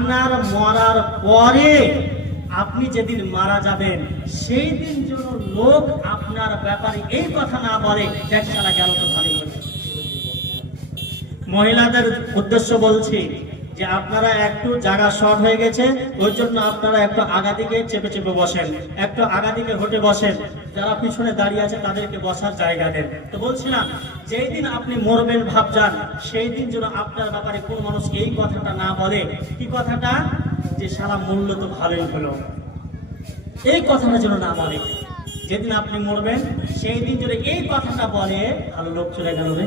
আপনার মরার পরে, আপনি যেদিন মারা যাবেন সেই দিন যেন লোক আপনার ব্যাপারে এই কথা না বলে, দেখ সারা গেল তো ভালো করে। মহিলাদের উদ্দেশ্য বলছি যে আপনারা একটু জায়গা শর্ট হয়ে গেছে, ওই জন্য আপনারা একটু আগা দিকে চেপে চেপে বসেন, একটু আগা দিকে হটে বসেন, যারা পিছনে দাঁড়িয়ে আছে তাদেরকে বসার জায়গা দেন। তো বলছিলাম যেই দিন আপনি মরবেন ভাবজান, সেই দিন যেন আপনার ব্যাপারে কোনো মানুষ এই কথাটা না বলে। কি কথাটা? যে সারা মূল্য তো ভালোই হলো, এই কথাটা যেন না বলে। যেদিন আপনি মরবেন সেই দিন যদি এই কথাটা বলে, ভালো লোক চলে গেল রে,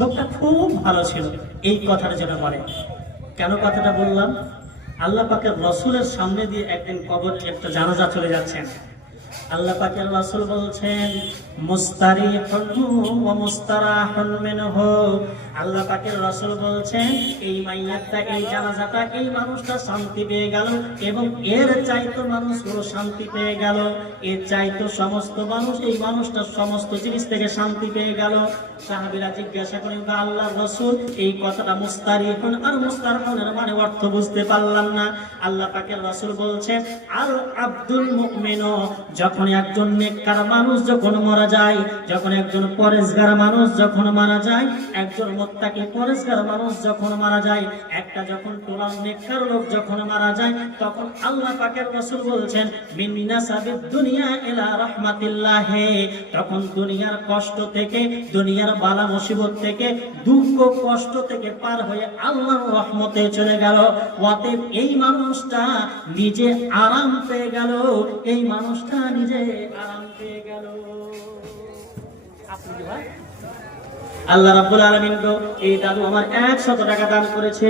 লোকটা খুব ভালো ছিল, এই কথাটা যেন বলে। কেন কথাটা বললাম? আল্লাহ পাকের রসুলের সামনে দিয়ে একদিন কবর একটা জানাজা চলে যাচ্ছেন। আল্লাহ পাকের রাসূল বলছেন মুস্তারিহুন ওয়া মুস্তারাহুন মিনহু। আল্লাহ পাকের রাসূল বলছেন এই মাইয়াতটা, এই জানাজাটা, এই মানুষটা শান্তি পেয়ে গেল এবং এর চাইতো মানুষগুলো শান্তি পেয়ে গেল, এর চাইতো সমস্ত মানুষ, এই মানুষটা সমস্ত জিনিস থেকে শান্তি পেয়ে গেল। সাহাবীরা জিজ্ঞাসা করেন আল্লাহর রাসূল এই কথাটা মুস্তারিহুন আর মুস্তারাহুনের মানে অর্থ বুঝতে পারলাম না। আল্লাহ পাকের রাসূল বলছেন আল আব্দুল মুমিনু, যখন একজন নেককার মানুষ যখন মারা যায়, যখন একজন পরেশগার মানুষ যখন মারা যায়, একজন মুত্তাকি পরেশগার মানুষ যখন মারা যায়, একটা যখন টোলার নেককার লোক যখন মারা যায়, তখন আল্লাহ পাকের রাসূল বলছেন মিন নাসাবিদ দুনিয়া ইলা রাহমাতিল্লাহ, তখন দুনিয়ার কষ্ট থেকে, দুনিয়ার বালা মুসিবত থেকে, দুঃখ কষ্ট থেকে পার হয়ে আল্লাহর রহমতে চলে গেল। অতএব এই মানুষটা নিজে আরাম পেয়ে গেল, এই মানুষটা নিজে আরাম পেয়ে গেল। আপনি কি ভাই? আল্লাহ রাব্বুল আলামিন গো এই দাদু আমার 100 টাকা দান করেছে,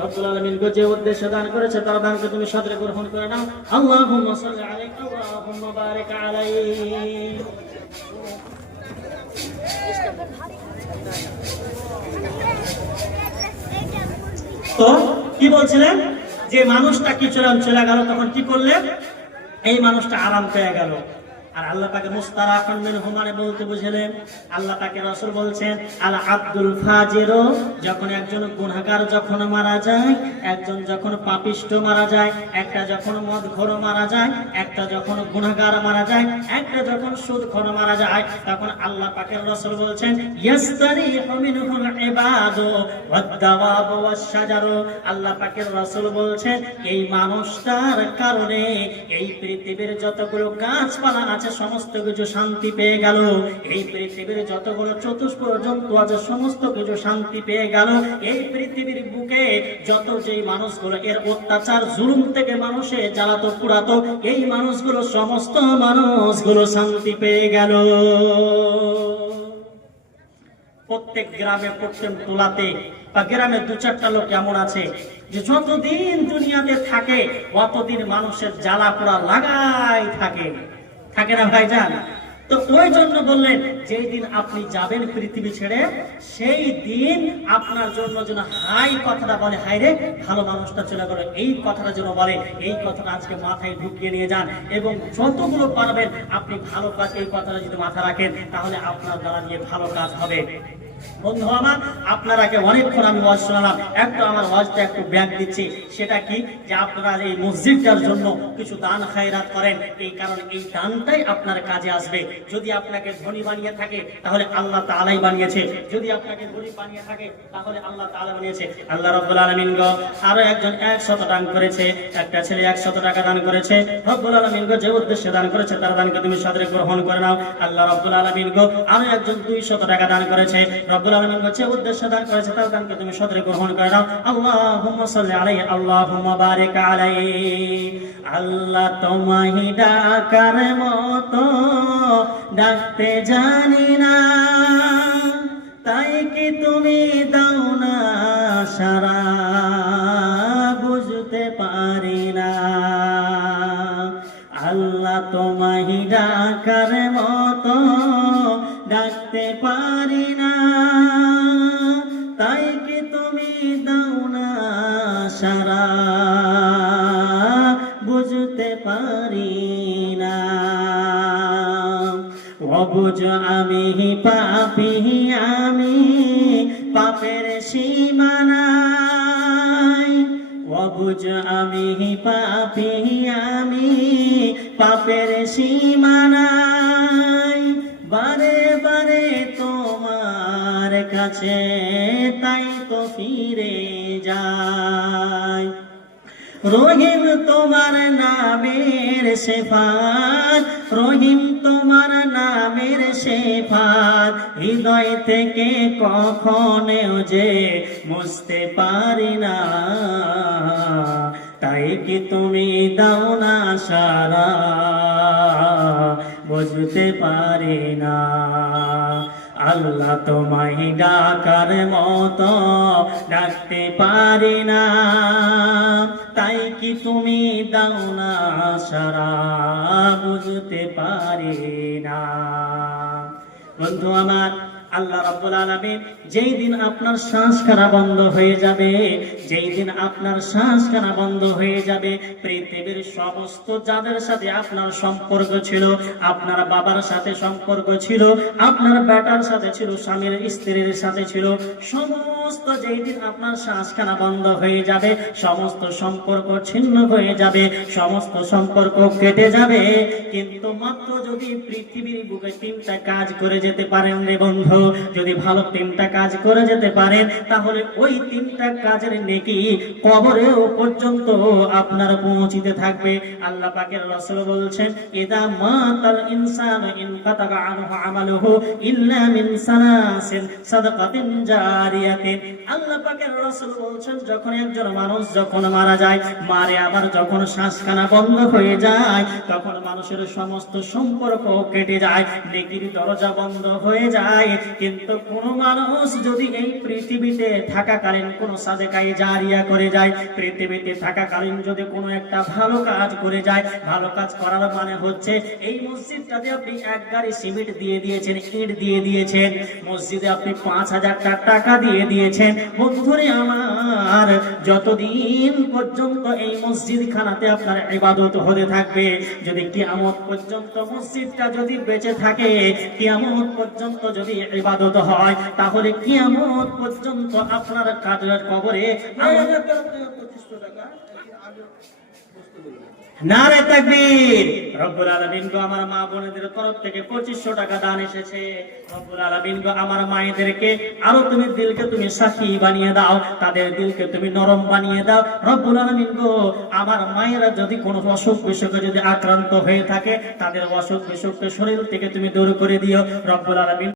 রাব্বুল আলামিন গো যে উদ্দেশ্যে দান করেছে তার দানকে তুমি সাদরে গ্রহণ করে নাও। আল্লাহুম্মা সাল্লি আলাইহি আল্লাহুম্মা বারিক আলাইহি। তো কি বলছিলেন? যে মানুষটা কি চলে গেল, তখন কি করলেন? এই মানুষটা আরাম পেয়ে গেল। আর আল্লাহ পাকে মুস্তারাহুন মিনহু মানে বলতে বুঝলেন, আল্লাহ পাকে রাসূল বলছেন আল আব্দুল ফাজির, যখন একজন গুনাহগার যখন মারা যায়, একজন যখন পাপিষ্ট মারা যায়, একটা যখন মদখোর মারা যায়, একটা যখন গুনাহগার মারা যায়, একটা যখন সুদখোর মারা যায়, তখন আল্লাহ পাকের রাসূল বলছেন ইয়াস্তারিহু মিনহুল ইবাদু ওয়াদ দাওয়াব ওয়াশ শাজারু। আল্লাহ পাকের রাসূল বলছেন এই মানুষটার কারণে এই পৃথিবীর যতগুলো গাছপালা আছে সমস্ত কিছু শান্তি পেয়ে গেল, এই পৃথিবীর যতগুলো চতুষ্পদ জন্তু আছে সমস্ত কিছু শান্তি পেয়ে গেল, এই পৃথিবীর বুকে যত যেই মানুষগুলো এর অত্যাচার জুলুম থেকে মানুষে জ্বালাতো পুরাতো, এই মানুষগুলো সমস্ত মানুষগুলো শান্তি পেয়ে গেল। প্রত্যেক গ্রামে, প্রত্যেক টোলাতে বা গ্রামে 2-4টা লোক এমন আছে যে যতদিন দুনিয়াতে থাকে অতদিন মানুষের জ্বালা পোড়া লাগাই থাকে, থাকে না ভাইজান? তো ওই জন্য বললেন যেই দিন আপনি যাবেন পৃথিবী ছেড়ে, সেই দিন আপনার জন্য যেন হাই কথাটা বলে, হাই রে ভালো মানুষটা চলে গেল, এই কথাটা যেন বলে। এই কথাটা আজকে মাথায় ঢুকিয়ে নিয়ে যান এবং যতগুলো পারবেন আপনি ভালো কাজ, এই কথাটা যদি মাথা রাখেন তাহলে আপনার দ্বারা নিয়ে ভালো কাজ হবে। বন্ধু আমার, আপনারাকে অনেকক্ষণ আমি ওয়াজ শোনালাম, একটু আমার ওয়াজটা একটু ব্যাক দিচ্ছি। সেটা কি যে আপনারা এই মসজিদটার জন্য কিছু দান খায়রাত করেন, এই কারণে এই দানটাই আপনার কাজে আসবে। যদি আপনাকে ধনী বানিয়ে থাকে তাহলে আল্লাহ তাআলাই বানিয়েছে, যদি আপনাকে গরীব বানিয়ে থাকে তাহলে আল্লাহ তাআলা বানিয়েছে। আল্লাহ রাব্বুল আলামিন গো আরো একজন 100 দান করেছে, একটা ছেলে 100 টাকা দান করেছে। রব্বুল আলামিন গো যে উদ্দেশ্যে দান করেছে তার দানকে তুমি সাদরে গ্রহণ করে নাও। আল্লাহ রাব্বুল আলামিন গো আরো একজন 200 টাকা দান করেছে, রব্বুল আলামিন যে উদ্দেশ্যে দান করেছে তার দানকে তুমি সাদরে গ্রহণ করে নাও। আল্লাহুম্মা সাল্লি আলাইহি আল্লাহুম্মা বারিক আলাইহি। আল্লাহ তোমায় ডাকার মতো ডাকতে জানি না, তাই কি তুমি দাও না সারা বুঝতে পারি না। আল্লাহ তোমায় ডাকার মতো ডাকতে পারি না, তাই কি তুমি দাও না সারা বুঝতে পারি না। অবুঝ আমি পাপী, আমি পাপের সীমানায়, বুঝ আমি পাপী, আমি পাপের সীমানায় বারে বারে তোমার কাছে তাই তো ফিরে যাই। রহিম তোমার নামের শেফাত, রহিম তোমার নামের শেফাত হৃদয় থেকে কখনো যে মুছতে পারি না, তাই কি তুমি দাও না সারা বুঝতে পারি না। আল্লাহ তোমায় ডাকার মতো ডাকতে পারি না, তাই কি তুমি দাও না সারা বুঝতে পারি না। বন্ধু আমার, আল্লাহ রাব্বুল আলামিন যেই দিন আপনার শ্বাস কানা বন্ধ হয়ে যাবে, যেই দিন আপনার শ্বাস কানা বন্ধ হয়ে যাবে, পৃথিবীর সমস্ত যাদের সাথে আপনার সম্পর্ক ছিল, আপনার বাবার সাথে সম্পর্ক ছিল, আপনার বেটার সাথে ছিল, স্বামীর স্ত্রীর সাথে ছিল, সমস্ত যেই দিন আপনার শ্বাস কানা বন্ধ হয়ে যাবে, সমস্ত সম্পর্ক ছিন্ন হয়ে যাবে, সমস্ত সম্পর্ক কেটে যাবে, কিন্তু মাত্র যদি পৃথিবীর বুকে তিনটা কাজ করে যেতে পারেন রে বন্ধু, যদি ভালো তিনটা কাজ করে যেতে পারেন, তাহলে ওই তিনটা কাজের নেকি কবরেও পর্যন্ত আপনার পৌঁছিতে থাকবে। আল্লাহ পাকের রাসূল বলছেন, ইদা মাতাল ইনসানু ইনকাতা আনহু আমালুহু ইল্লা মিন সালাসিন সাদাকাতিন জারিয়াতিন। আল্লাহ পাকের রাসূল বলছেন, যখন একজন মানুষ যখন মারা যায়, মারে আবার যখন শ্বাসখানা বন্ধ হয়ে যায়, তখন মানুষের সমস্ত সম্পর্ক কেটে যায়, নেকির দরজা বন্ধ হয়ে যায়। কিন্তু কোন মানুষ যদি এই পৃথিবীতে থাকাকালীন কোন সাদেকায়ে জারিয়া করে যায়, পৃথিবীতে থাকাকালীন যদি কোনো একটা ভালো কাজ করে যায়, ভালো কাজ করার মানে হচ্ছে এই মসজিদটাতে আপনি এক গাড়ি সিমেন্ট দিয়ে দিয়েছেন, ইট দিয়ে দিয়েছেন, মসজিদে আপনি ৫,০০০ টাকা দিয়ে দিয়েছেন। বন্ধুরে আমার, যতদিন পর্যন্ত এই মসজিদ খানাতে আপনার ইবাদত হতে থাকবে, যদি কিয়ামত পর্যন্ত মসজিদটা যদি বেঁচে থাকে, কিয়ামত পর্যন্ত যদি ইবাদত হয়, তাহলে কিয়ামত পর্যন্ত আপনার কাজের কবরে নারে তাকবীর। রব্বুল আলামিন গো, আমার মা বোনদের তরফ থেকে 2500 টাকা দান এসেছে। রব্বুল আলামিন গো, আমার মায়েদেরকে আরো তুমি দিলকে তুমি সাথী বানিয়ে দাও, তাদের দিলকে তুমি নরম বানিয়ে দাও। রব্বুল আলামিন গো, আমার মায়েরা যদি কোনো অসুখ বিসুখে যদি আক্রান্ত হয়ে থাকে, তাদের অসুখ বিসুখকে শরীর থেকে তুমি দূর করে দিও। রব্বুল আলামিন